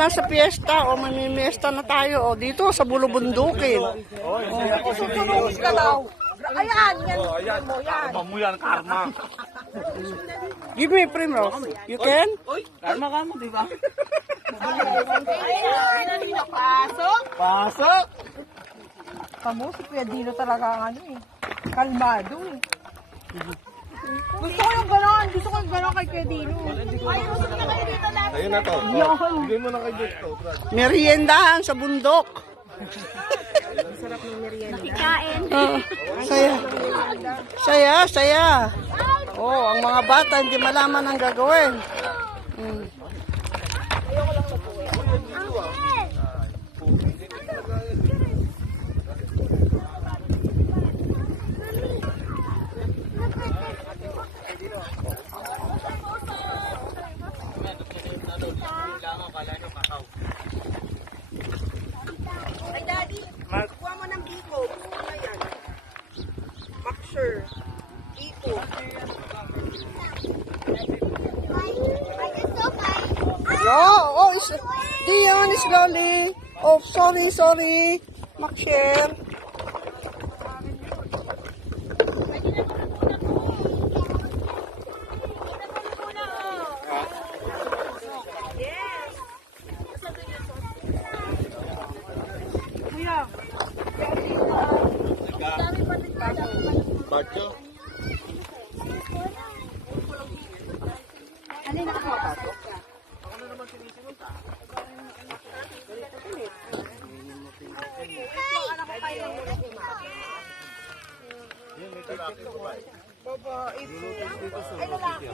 lang sa piyesta o mamimiesta na tayo o dito sa Bulubundukin. Susunod ka daw. Ayan, yan mo, yan. Karma mo yan, karma. Give me Primrose. You can? Karma ka mo, di ba? Pasok. Pasok! Kamu, si Kuya Dino talaga ang ano eh. Kalmado eh. Gusto ko yung gano'n. Gusto ko yung gano'n kay Kuya Dino. Ayun na to. Bigay mo na kay Dito. Meriendahan sa bundok. Nakikain. Saya. Saya, saya. Oh, ang mga bata hindi malaman ang gagawin. Ay, Daddy, kuha mo ng biko. Gusto mo na yan. Maksure. Biko. Oh, Dion is slowly. Oh, sorry. Makshare. Bacho. Ano na ako? Babae. Ay, lalaki.